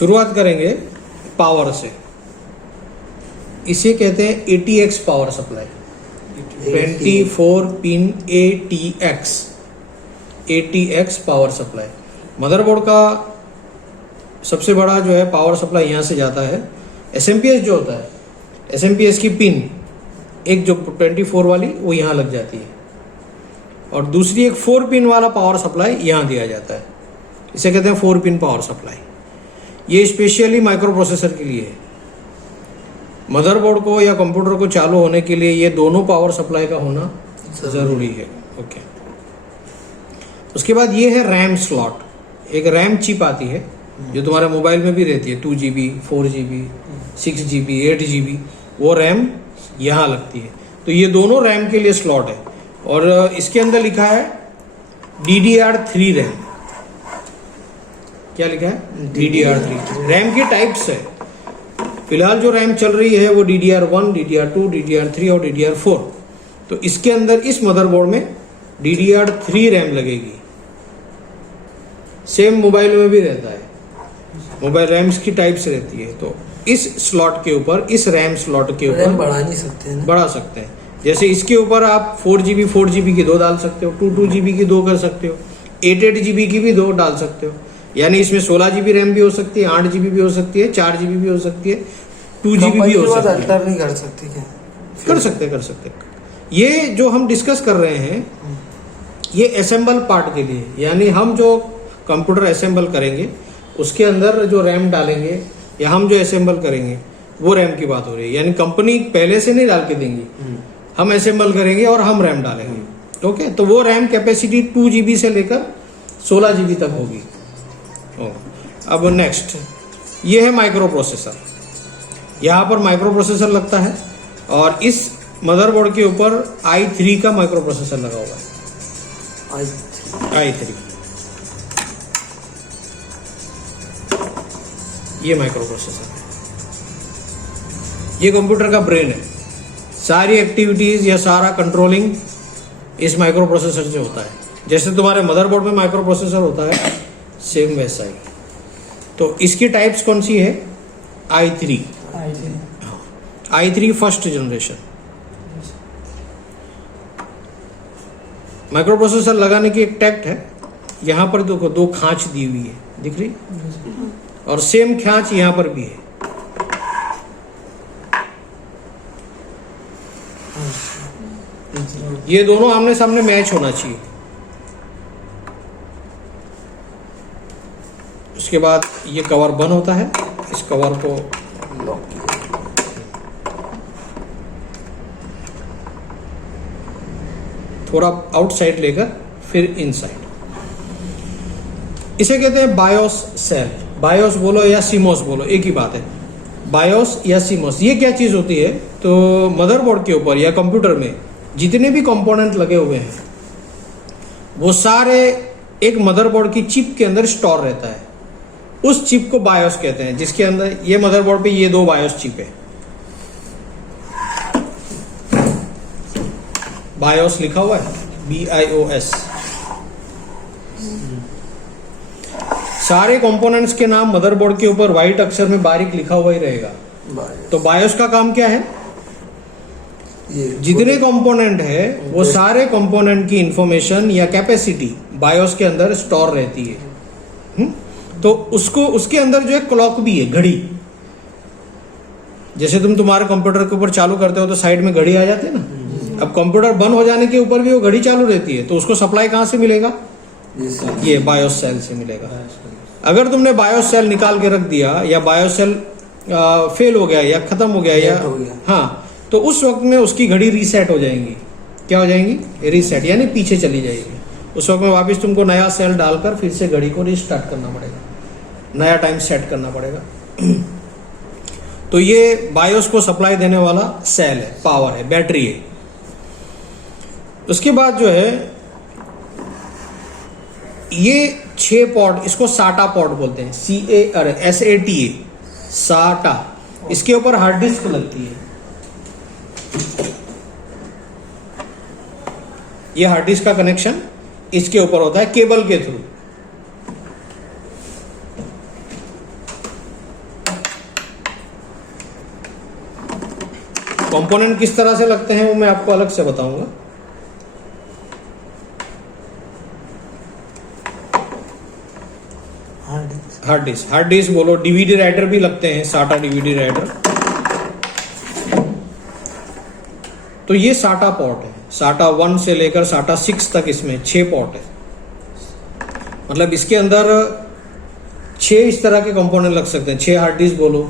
शुरुआत करेंगे पावर से। इसे कहते हैं ATX power supply, 24 pin ATX power supply. Motherboard का सबसे बड़ा जो है पावर सप्लाई यहाँ से जाता है। SMPS जो होता है, SMPS की पिन एक जो 24 वाली वो यहाँ लग जाती है, और दूसरी एक 4 पिन वाला पावर सप्लाई यहाँ दिया जाता है। इसे कहते हैं 4 पिन पावर सप्लाई। ये स्पेशली माइक्रो प्रोसेसर के लिए है। मदरबोर्ड को या कंप्यूटर को चालू होने के लिए ये दोनों पावर सप्लाई का होना ज़रूरी है। ओके, उसके बाद ये है रैम स्लॉट। एक रैम चिप आती है जो तुम्हारे मोबाइल में भी रहती है, 2GB, 4GB, 6GB, 8GB, वो रैम यहाँ लगती है। तो ये दोनों रैम के लिए स्लॉट है, और इसके अंदर लिखा है DDR3 रैम। क्या लिखा है? DDR3। रैम की टाइप्स है। फिलहाल जो रैम चल रही है वो DDR1, DDR2, DDR3 और DDR4। तो इसके अंदर इस मदरबोर्ड में DDR3 रैम लगेगी। सेम मोबाइल में भी रहता है, मोबाइल रैम्स की टाइप्स रहती है। तो इस स्लॉट के ऊपर, इस रैम स्लॉट के ऊपर बढ़ा नहीं सकते हैं, बढ़ा सकते हैं। जैसे इसके ऊपर आप 4GB की 2 डाल सकते हो, 2GB की 2 कर सकते हो, 8GB की भी 2 डाल सकते हो। यानी इसमें 16GB रैम भी हो सकती है, 8GB भी हो सकती है, 4GB भी हो सकती है, 2GB भी हो सकती है। अल्टर नहीं कर सकते क्या? कर सकते। ये जो हम डिस्कस कर रहे हैं ये असेंबल पार्ट के लिए, यानी हम जो कंप्यूटर असेंबल करेंगे उसके अंदर जो रैम डालेंगे या हम जो असेंबल करेंगे वो रैम की बात हो रही है। यानी कंपनी पहले से नहीं डाल के देंगी, हम असेंबल करेंगे और हम रैम डालेंगे। ओके, तो वो रैम कैपेसिटी 2GB से लेकर 16GB तक होगी। अब नेक्स्ट ये है माइक्रो प्रोसेसर। यहाँ पर माइक्रो प्रोसेसर लगता है, और इस मदरबोर्ड के ऊपर i3 का माइक्रो प्रोसेसर लगा हुआ है। i3 ये माइक्रो प्रोसेसर है। ये कंप्यूटर का ब्रेन है। सारी एक्टिविटीज या सारा कंट्रोलिंग इस माइक्रो प्रोसेसर से होता है। जैसे तुम्हारे मदरबोर्ड में माइक्रो प्रोसेसर होता है, सेम वैसा ही। तो इसकी टाइप्स कौन सी है? i3 first generation. Micro processor लगाने की एक टैक्ट है। यहाँ पर देखो 2 खांच दी हुई है, दिख रही? और सेम खांच यहाँ पर भी है। ये दोनों आमने सामने मैच होना चाहिए। उसके बाद ये कवर बंद होता है। इस कवर को थोड़ा आउटसाइड लेकर फिर इनसाइड। इसे कहते हैं बायोस सेल। बायोस बोलो या सीमोस बोलो, एक ही बात है। बायोस या सीमोस, ये क्या चीज होती है? तो मदरबोर्ड के ऊपर या कंप्यूटर में जितने भी कंपोनेंट लगे हुए हैं वो सारे एक मदरबोर्ड की चिप के अंदर स्टोर रहता है। उस चिप को बायोस कहते हैं, जिसके अंदर ये मदरबोर्ड पे ये 2 बायोस चिप है। बायोस लिखा हुआ है, BIOS। सारे कंपोनेंट्स के नाम मदरबोर्ड के ऊपर व्हाइट अक्षर में बारीक लिखा हुआ ही रहेगा। तो बायोस का काम क्या है? जितने कंपोनेंट है वो सारे कंपोनेंट की इंफॉर्मेशन या कैपेसिटी बायोस के अंदर स्टोर रहती है। तो उसको, उसके अंदर जो है क्लॉक भी है, घड़ी। जैसे तुम्हारे कंप्यूटर के ऊपर चालू करते हो तो साइड में घड़ी आ जाती है ना। अब कंप्यूटर बंद हो जाने के ऊपर भी वो घड़ी चालू रहती है। तो उसको सप्लाई कहाँ से मिलेगा? ये बायोस सेल से मिलेगा। अगर तुमने बायोस सेल निकाल के रख दिया, या बायोस सेल फेल हो गया या खत्म हो गया या हाँ, तो उस वक्त में उसकी घड़ी रीसेट हो जाएंगी। क्या हो जाएंगी? रीसेट, यानी पीछे चली जाएगी। उस वक्त में वापस तुमको नया सेल डालकर फिर से घड़ी को रीस्टार्ट करना पड़ेगा, नया टाइम सेट करना पड़ेगा। तो ये बायोस को सप्लाई देने वाला सेल है, पावर है, बैटरी है। उसके बाद जो है ये 6 पॉड, इसको साटा पॉड बोलते हैं, SATA, साटा। इसके ऊपर हार्ड डिस्क लगती है। ये हार्ड डिस्क का कनेक्शन इसके ऊपर होता है केबल के थ्रू। कंपोनेंट किस तरह से लगते हैं वो मैं आपको अलग से बताऊंगा। हार्ड डिस्क बोलो, डीवीडी राइटर भी लगते हैं, साटा डीवीडी राइटर। तो ये साटा पोर्ट है, साटा 1 से लेकर साटा 6 तक इसमें 6 पोर्ट है। मतलब इसके अंदर 6 इस तरह के कंपोनेंट लग सकते हैं। 6 हार्ड डिस्क बोलो,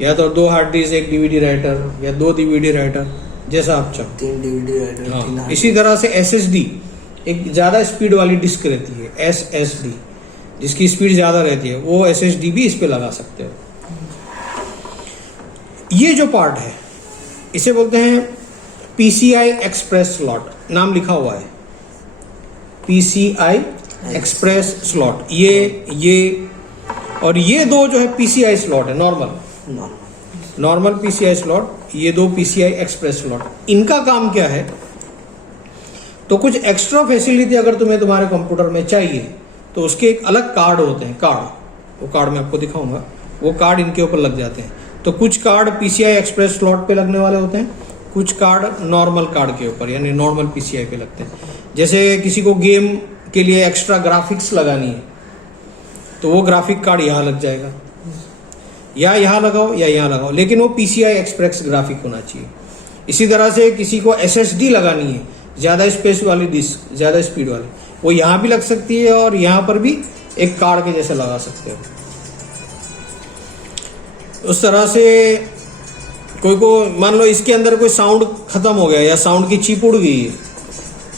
या तो 2 हार्ड डिस्क 1 डीवीडी राइटर, या 2 डीवीडी राइटर, जैसा आप चाहो। 3 डीवीडी राइटर, 3 हाँ, हार्ड इसी तरह से एसएसडी एक ज्यादा स्पीड वाली डिस्क रहती है, एसएसडी जिसकी स्पीड ज्यादा रहती है, वो एसएसडी भी इस पे लगा सकते हो। ये जो पार्ट है इसे बोलते हैं पीसीआई एक्सप्रेस स्लॉट, नाम लिखा हुआ है पीसीआई एक्सप्रेस स्लॉट। ये और ये दो जो है पीसीआई स्लॉट है, नॉर्मल पीसीआई स्लॉट, ये दो पीसीआई एक्सप्रेस स्लॉट। इनका काम क्या है, तो कुछ एक्स्ट्रा फैसिलिटी अगर तुम्हें तुम्हारे कंप्यूटर में चाहिए तो उसके एक अलग कार्ड होते हैं, वो कार्ड मैं आपको दिखाऊंगा, वो कार्ड इनके ऊपर लग जाते हैं। तो कुछ कार्ड पीसीआई एक्सप्रेस स्लॉट पे लगने वाले होते हैं, कुछ कार्ड नॉर्मल कार्ड के ऊपर यानी नॉर्मल पीसीआई पे लगते हैं। जैसे किसी को गेम के लिए एक्स्ट्रा ग्राफिक्स लगानी है तो वो ग्राफिक कार्ड यहाँ लग जाएगा, या यहाँ लगाओ या यहाँ लगाओ, लेकिन वो पीसीआई एक्सप्रेस ग्राफिक होना चाहिए। इसी तरह से किसी को एसएसडी लगानी है, ज़्यादा स्पेस वाली डिस्क, ज़्यादा स्पीड वाली, वो यहाँ भी लग सकती है और यहाँ पर भी एक कार्ड के जैसे लगा सकते हो। उस तरह से कोई को मान लो इसके अंदर कोई साउंड खत्म हो गया या साउंड की चिप उड़ गई है,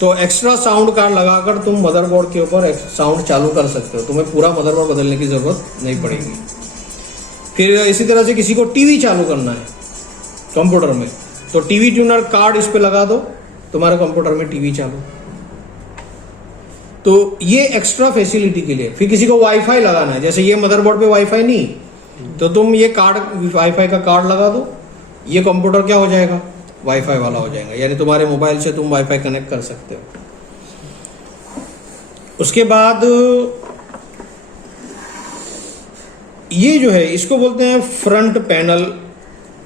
तो एक्स्ट्रा साउंड कार्ड लगाकर तुम मदरबोर्ड के ऊपर साउंड चालू कर सकते हो, तुम्हें पूरा मदरबोर्ड बदलने की जरूरत नहीं पड़ेगी। फिर इसी तरह से किसी को टीवी चालू करना है कंप्यूटर में, तो टीवी ट्यूनर कार्ड इस पे लगा दो, तुम्हारे कंप्यूटर में टीवी चालू। तो ये एक्स्ट्रा फैसिलिटी के लिए। फिर किसी को वाईफाई लगाना है, जैसे ये मदरबोर्ड पे वाईफाई नहीं, तो तुम ये कार्ड वाईफाई का कार्ड लगा दो, ये कंप्यूटर क्या हो जाएगा, वाईफाई वाला हो जाएगा, यानी तुम्हारे मोबाइल से तुम वाईफाई कनेक्ट कर सकते हो। उसके बाद ये जो है इसको बोलते हैं फ्रंट पैनल।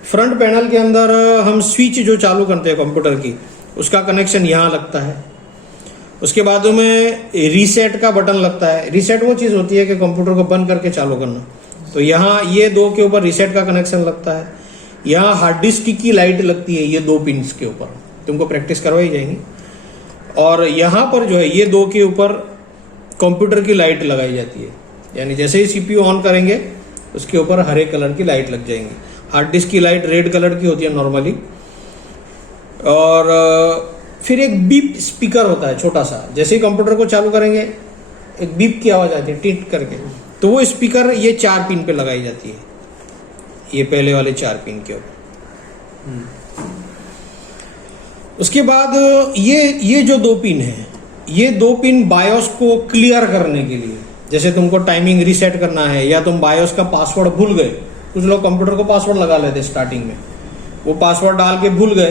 फ्रंट पैनल के अंदर हम स्विच जो चालू करते हैं कंप्यूटर की, उसका कनेक्शन यहाँ लगता है। उसके बाद में रीसेट का बटन लगता है। रीसेट वो चीज़ होती है कि कंप्यूटर को बंद करके चालू करना, तो यहाँ ये दो के ऊपर रीसेट का कनेक्शन लगता है। यहाँ हार्ड डिस्क की लाइट लगती है, ये 2 पिन्स के ऊपर, तुमको प्रैक्टिस करवाई जाएंगी। और यहाँ पर जो है ये 2 के ऊपर कंप्यूटर की लाइट लगाई जाती है, यानी जैसे ही सीपीयू ऑन करेंगे उसके ऊपर हरे कलर की लाइट लग जाएंगी। हार्ड डिस्क की लाइट रेड कलर की होती है नॉर्मली। और फिर एक बीप स्पीकर होता है छोटा सा, जैसे ही कंप्यूटर को चालू करेंगे एक बीप की आवाज़ आती है टिट करके, तो वो स्पीकर ये 4 पिन पे लगाई जाती है, ये पहले वाले 4 पिन के ऊपर। उसके बाद ये जो 2 पिन है, ये 2 पिन बायोस को क्लियर करने के लिए, जैसे तुमको टाइमिंग रीसेट करना है या तुम बायोस का पासवर्ड भूल गए, कुछ लोग कंप्यूटर को पासवर्ड लगा लेते स्टार्टिंग में, वो पासवर्ड डाल के भूल गए,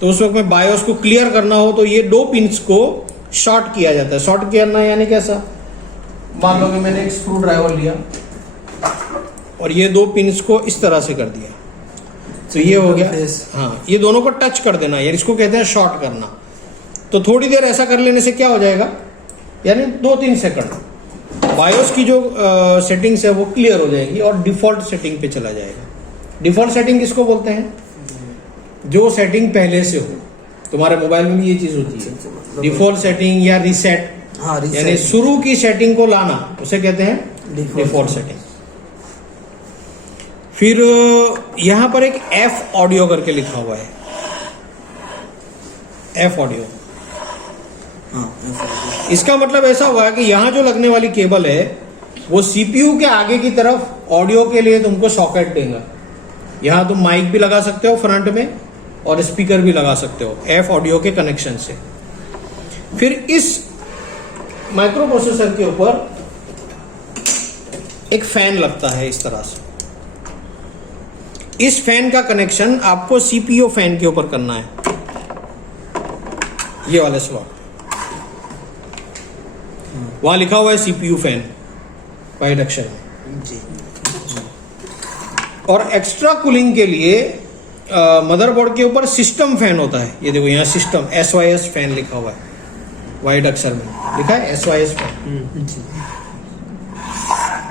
तो उस वक्त में बायोस को क्लियर करना हो तो ये 2 पिन्स को शॉर्ट किया जाता है। शॉर्ट करना यानी कैसा, मान लो कि मैंने एक स्क्रू ड्राइवर लिया और ये 2 पिन्स को इस तरह से कर दिया, तो ये हो गया। हाँ, ये दोनों को टच कर देना, यानी इसको कहते हैं शॉर्ट करना। तो थोड़ी देर ऐसा कर लेने से क्या हो जाएगा, यानी 2-3 सेकंड बायोस की जो सेटिंग्स है वो क्लियर हो जाएगी और डिफॉल्ट सेटिंग पे चला जाएगा। डिफॉल्ट सेटिंग किसको बोलते हैं, जो सेटिंग पहले से हो। तुम्हारे मोबाइल में भी ये चीज होती है, डिफॉल्ट सेटिंग या रीसेट, यानी शुरू की सेटिंग को लाना, उसे कहते हैं डिफॉल्ट सेटिंग। फिर यहां पर एक एफ ऑडियो करके लिखा हुआ है, एफ ऑडियो। इसका मतलब ऐसा हुआ कि यहां जो लगने वाली केबल है वो सीपीयू के आगे की तरफ ऑडियो के लिए तुमको सॉकेट देगा। यहां तुम माइक भी लगा सकते हो फ्रंट में और स्पीकर भी लगा सकते हो एफ ऑडियो के कनेक्शन से। फिर इस माइक्रो प्रोसेसर के ऊपर एक फैन लगता है इस तरह से। इस फैन का कनेक्शन आपको सीपीयू फैन के ऊपर करना है, ये वाले स्लॉट, वहां लिखा हुआ है सीपीयू फैन वाइट अक्षर में। और एक्स्ट्रा कूलिंग के लिए मदरबोर्ड के ऊपर सिस्टम फैन होता है, ये देखो यहाँ सिस्टम SYS फैन लिखा हुआ है, वाइट अक्षर में लिखा है SYS फैन।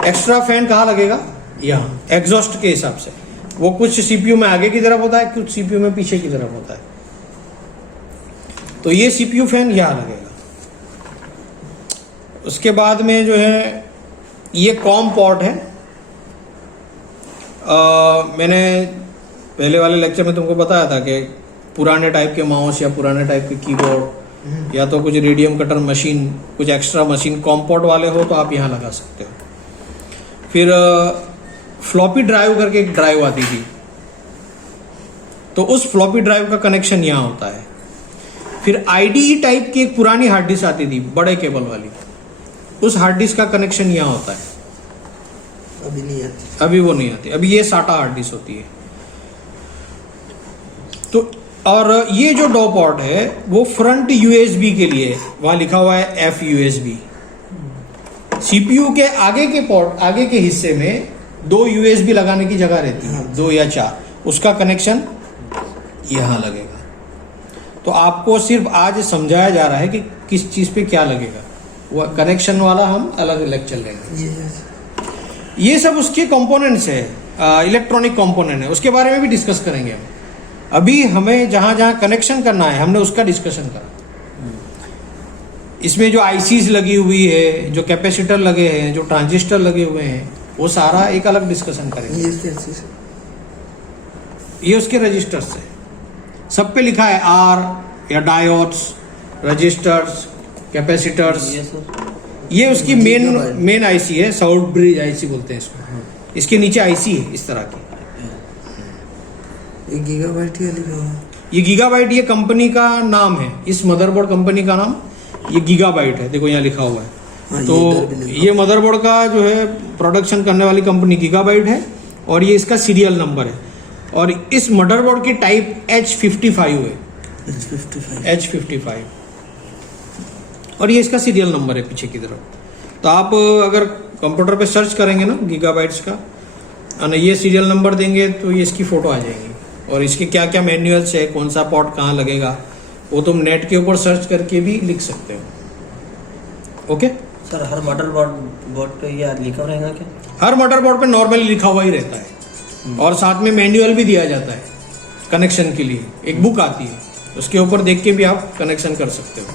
एक्स्ट्रा फैन कहाँ लगेगा? यहाँ एग्जॉस्ट के हिसाब से। वो कुछ सीपीयू में आगे की तरफ होता है, कुछ सीपीयू में पीछे की तरफ होता है। तो ये सीपीयू फैन यहाँ लगेगा। उसके बाद में जो है ये कॉम पोर्ट है। मैंने पहले वाले लेक्चर में तुमको बताया था कि पुराने टाइप के माउस या पुराने टाइप के कीबोर्ड या तो कुछ रेडियम कटर मशीन, कुछ एक्स्ट्रा मशीन कॉम पोर्ट वाले हो तो आप यहाँ लगा सकते हो। फिर फ्लॉपी ड्राइव करके एक ड्राइव आती थी, तो उस फ्लॉपी ड्राइव का कनेक्शन यहाँ होता है। फिर IDE टाइप की एक पुरानी हार्ड डिस्क आती थी, बड़े केबल वाली, उस हार्ड डिस्क का कनेक्शन यहाँ होता है। अभी नहीं आती, अभी वो नहीं आती, अभी ये SATA हार्ड डिस्क होती है। तो और ये जो डॉ पोर्ट है वो फ्रंट USB के लिए, वहां लिखा हुआ है FUSB। CPU के आगे के पोर्ट, आगे के हिस्से में 2 USB लगाने की जगह रहती है, 2 या 4, उसका कनेक्शन यहाँ लगेगा। तो आपको सिर्फ आज समझाया जा रहा है कि किस चीज पे क्या लगेगा, वो कनेक्शन वाला हम अलग लेक्चर लेंगे। ये सब उसके कंपोनेंट्स है, इलेक्ट्रॉनिक कंपोनेंट है, उसके बारे में भी डिस्कस करेंगे हम। अभी हमें जहां जहां कनेक्शन करना है हमने उसका डिस्कशन करा। इसमें जो ICs लगी हुई है, जो कैपेसिटर लगे हैं, जो ट्रांजिस्टर लगे हुए हैं, वो सारा एक अलग डिस्कशन करेंगे। ये उसके रजिस्टर्स है, सब पे लिखा है R या डायोड्स, रजिस्टर्स, कैपेसिटर्स। ये उसकी मेन IC है, साउथ ब्रिज IC बोलते हैं इसको। इसके नीचे IC है इस तरह की। ये गीगाबाइट ही लिखा हुआ है। ये गीगाबाइट, ये कंपनी का नाम है, इस मदरबोर्ड कंपनी का नाम ये गीगाबाइट है, देखो यहाँ लिखा हुआ है। हाँ, तो ये मदरबोर्ड का जो है प्रोडक्शन करने वाली कंपनी गीगाबाइट है, और ये इसका सीरियल नंबर है। और इस मदरबोर्ड की टाइप H55 है, H55, और ये इसका सीरियल नंबर है पीछे की तरफ। तो आप अगर कंप्यूटर पे सर्च करेंगे ना गीगाबाइट्स का, और ये सीरियल नंबर देंगे तो ये इसकी फोटो आ जाएगी, और इसके क्या क्या मैनुअल्स है, कौन सा पोर्ट कहाँ लगेगा, वो तुम नेट के ऊपर सर्च करके भी लिख सकते हो। ओके सर, हर मदरबोर्ड पे ये लिखा रहेगा क्या? हर मदरबोर्ड पे नॉर्मली लिखा हुआ ही रहता है, और साथ में मैनुअल भी दिया जाता है कनेक्शन के लिए, एक बुक आती है, उसके ऊपर देख के भी आप कनेक्शन कर सकते हो।